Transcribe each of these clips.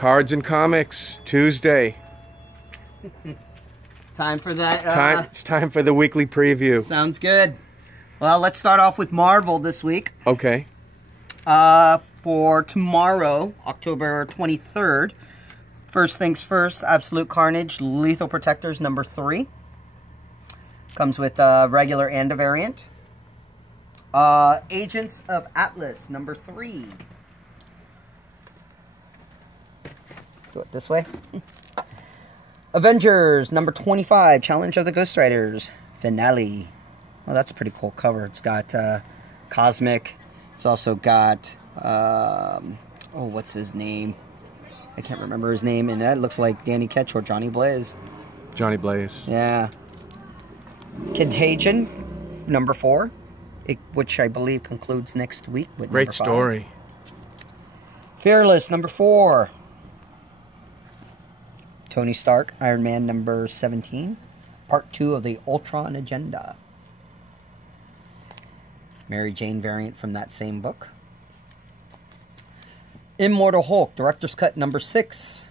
Cards and Comics, Tuesday. Time for that. It's time for the weekly preview. Sounds good. Well, let's start off with Marvel this week. Okay. For tomorrow, October 23rd, first things first, Absolute Carnage, Lethal Protectors number 3. Comes with a regular and a variant. Agents of Atlas number 3. Go it this way. Avengers number 25, Challenge of the Ghost Riders, finale. Well, that's a pretty cool cover. It's got Cosmic. It's also got, what's his name? I can't remember his name. And that looks like Danny Ketch or Johnny Blaze. Johnny Blaze. Yeah. Contagion, number 4. Which I believe concludes next week with Great number 5. story. Fearless, number 4. Tony Stark, Iron Man number 17. Part 2 of the Ultron Agenda. Mary Jane variant from that same book. Immortal Hulk, Director's Cut number 6.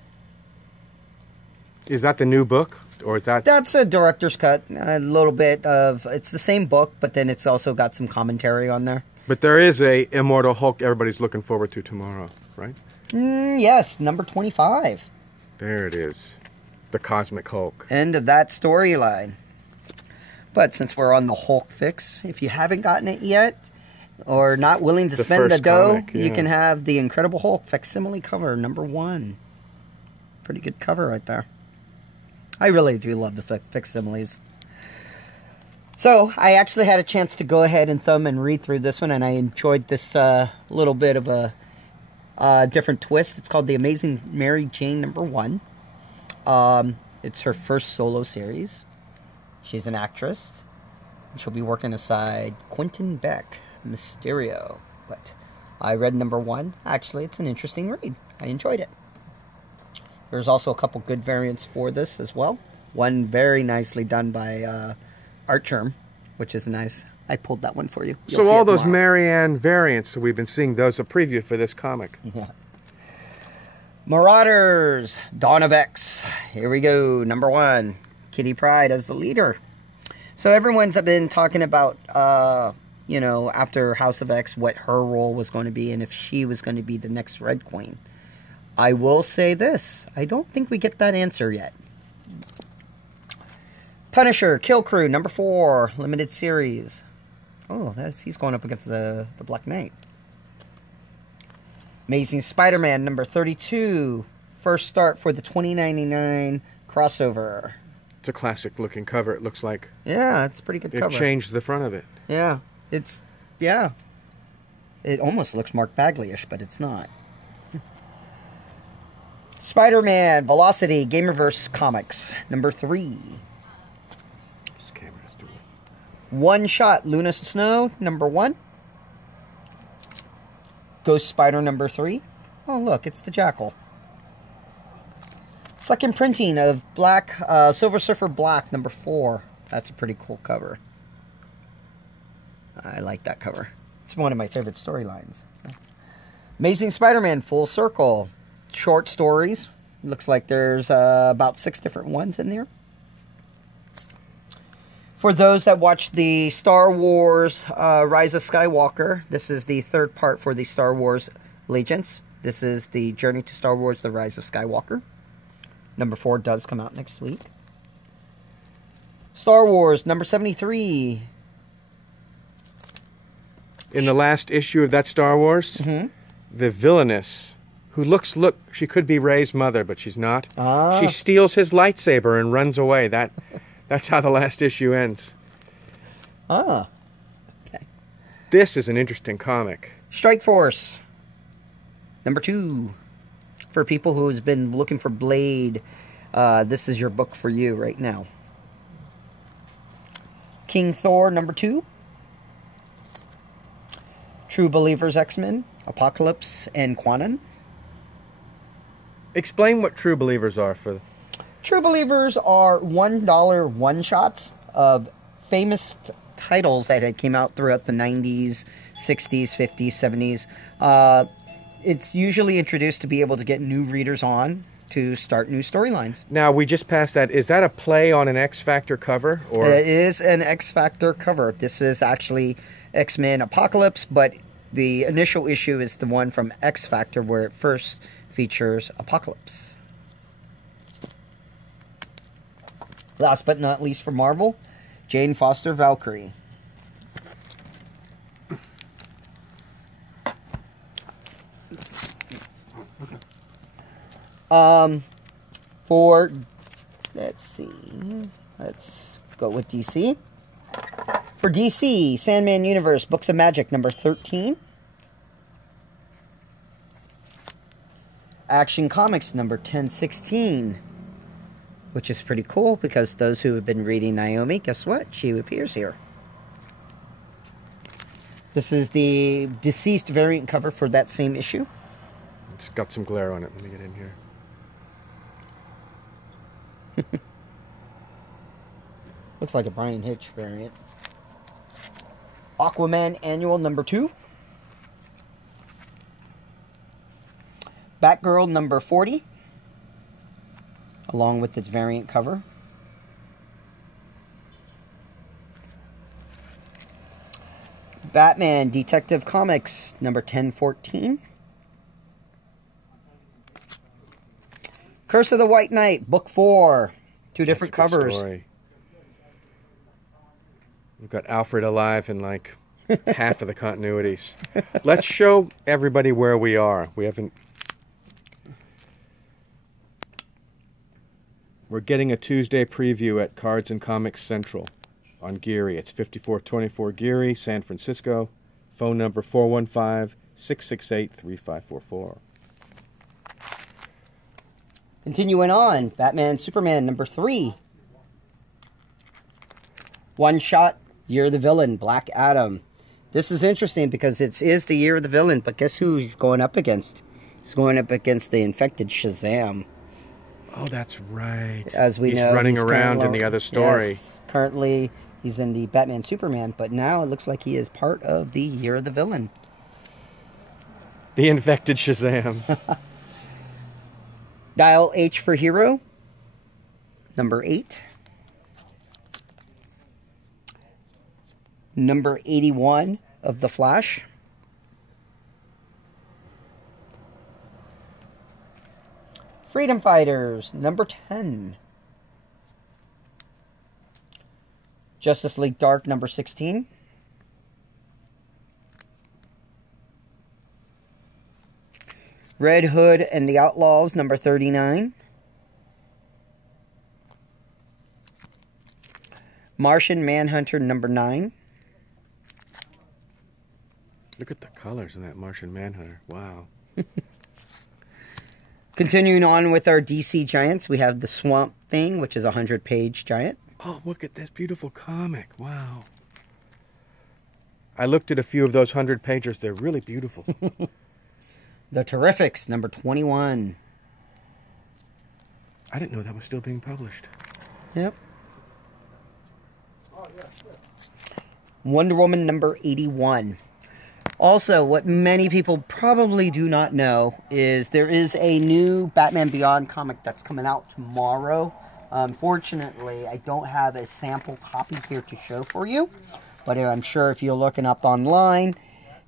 Is that the new book? Or is that... That's a Director's Cut. A little bit of... It's the same book, but then it's also got some commentary on there. But there is a Immortal Hulk everybody's looking forward to tomorrow, right? Yes, number 25. There it is. The Cosmic Hulk. End of that storyline. But since we're on the Hulk fix, if you haven't gotten it yet, or not willing to spend the dough, comic, yeah. You can have the Incredible Hulk facsimile cover, number 1. Pretty good cover right there. I really do love the facsimiles. So, I actually had a chance to go ahead and thumb and read through this one, and I enjoyed this little bit of a different twist. It's called The Amazing Mary Jane number 1. It's her first solo series. She's an actress. She'll be working aside Quentin Beck, Mysterio. But I read number 1. Actually, it's an interesting read. I enjoyed it. There's also a couple good variants for this as well. One very nicely done by Artgerm, which is nice. I pulled that one for you. You'll so see all it those tomorrow. Marianne variants that we've been seeing, those are preview for this comic. Yeah. Marauders, Dawn of X. Here we go. Number 1. Kitty Pryde as the leader. So everyone's been talking about, after House of X, what her role was going to be and if she was going to be the next Red Queen. I will say this. I don't think we get that answer yet. Punisher, Kill Crew, number 4. Limited series. Oh, he's going up against the Black Knight. Amazing Spider-Man, number 32. First start for the 2099 crossover. It's a classic-looking cover, it looks like. Yeah, it's a pretty good cover. They've changed the front of it. Yeah, It almost looks Mark Bagley-ish, but it's not. Spider-Man, Velocity, Gamerverse Comics, number 3. This camera's doing it. One Shot, Luna Snow, number 1. Ghost Spider, number 3. Oh, look, it's the Jackal. Second printing of Silver Surfer Black, number 4. That's a pretty cool cover. I like that cover. It's one of my favorite storylines. Amazing Spider-Man, Full Circle. Short stories. Looks like there's about 6 different ones in there. For those that watch the Star Wars Rise of Skywalker, this is the 3rd part for the Star Wars Allegiance. This is the Journey to Star Wars, The Rise of Skywalker. Number 4 does come out next week. Star Wars, number 73. In the last issue of that Star Wars, the villainess, who she could be Rey's mother, but she's not. She steals his lightsaber and runs away. That's how the last issue ends. Okay. This is an interesting comic. Strike Force, number 2. For people who's been looking for Blade, this is your book for you right now. King Thor, number 2. True Believers X-Men, Apocalypse, and Quanon. Explain what True Believers are for... True Believers are $1 one-shots of famous titles that had came out throughout the 90s, 60s, 50s, 70s. It's usually introduced to be able to get new readers on to start new storylines. Now, we just passed that. Is that a play on an X Factor cover? Or It is an X Factor cover. This is actually X-Men Apocalypse, but the initial issue is the one from X Factor where it first features Apocalypse. Last but not least for Marvel, Jane Foster Valkyrie. Let's go with DC. For DC, Sandman Universe, Books of Magic, number 13. Action Comics, number 1016. Which is pretty cool, because those who have been reading Naomi, guess what? She appears here. This is the deceased variant cover for that same issue. It's got some glare on it. Let me get in here. Looks like a Brian Hitch variant. Aquaman Annual number 2. Batgirl number 40. Along with its variant cover. Batman Detective Comics number 1014. Curse of the White Knight, Book 4. Two different covers. Story. We've got Alfred alive in like half of the continuities. Let's show everybody where we are. We haven't... We're getting a Tuesday preview at Cards and Comics Central on Geary. It's 5424 Geary, San Francisco. Phone number 415-668-3544. Continuing on, Batman Superman number 3. One Shot, Year of the Villain, Black Adam. This is interesting because it is the Year of the Villain, but guess who he's going up against? He's going up against the infected Shazam. Oh, that's right. As we know, he's running around in the other story. Yes, currently, he's in the Batman Superman, but now it looks like he is part of the Year of the Villain. The infected Shazam. Dial H for Hero, number 8. Number 81 of The Flash. Freedom Fighters, number 10. Justice League Dark, number 16. Red Hood and the Outlaws, number 39. Martian Manhunter, number 9. Look at the colors in that Martian Manhunter. Wow. Continuing on with our DC Giants, we have the Swamp Thing, which is a 100-page giant. Oh, look at this beautiful comic. Wow. I looked at a few of those 100-pagers. They're really beautiful. The Terrifics, number 21. I didn't know that was still being published. Yep. Wonder Woman, number 81. Also, what many people probably do not know is there is a new Batman Beyond comic that's coming out tomorrow. Unfortunately, I don't have a sample copy here to show for you, but I'm sure if you're looking up online,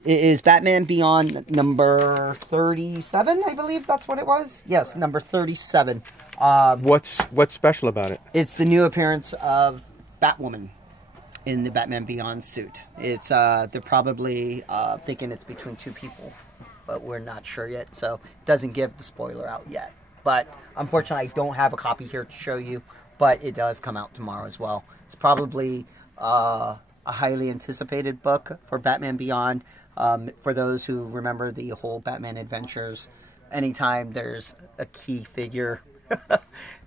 it is Batman Beyond number 37, I believe that's what it was. Yes, number 37. What's special about it? It's the new appearance of Batwoman in the Batman Beyond suit. It's they're probably thinking it's between two people, but we're not sure yet, so it doesn't give the spoiler out yet. But unfortunately, I don't have a copy here to show you, but it does come out tomorrow as well. It's probably a highly anticipated book for Batman Beyond. For those who remember the whole Batman Adventures, anytime there's a key figure,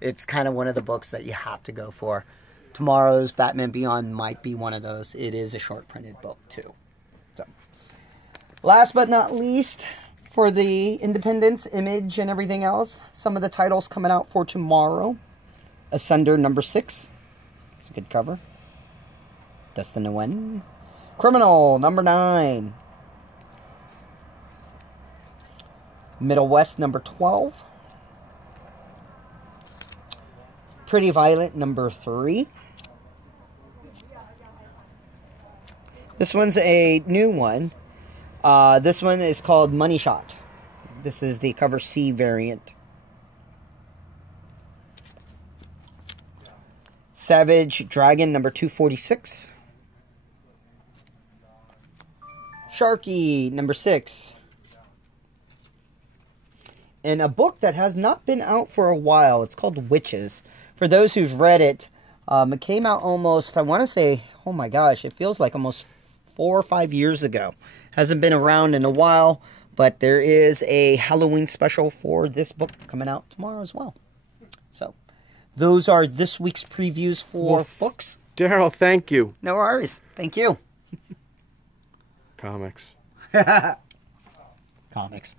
it's kind of one of the books that you have to go for. Tomorrow's Batman Beyond might be one of those. It is a short printed book too. So, last but not least, for the Independence, Image, and everything else, some of the titles coming out for tomorrow. Asunder number 6. It's a good cover. Dustin Nguyen. Criminal number 9. Middle West, number 12. Pretty Violet, number 3. This one's a new one. This one is called Money Shot. This is the cover C variant. Savage Dragon, number 246. Sharky, number 6. And a book that has not been out for a while. It's called Witches. For those who've read it, it came out almost, I want to say, oh my gosh, it feels like almost 4 or 5 years ago. Hasn't been around in a while, but there is a Halloween special for this book coming out tomorrow as well. So, those are this week's previews for books. Daryl, thank you. No worries. Thank you. Comics. Comics.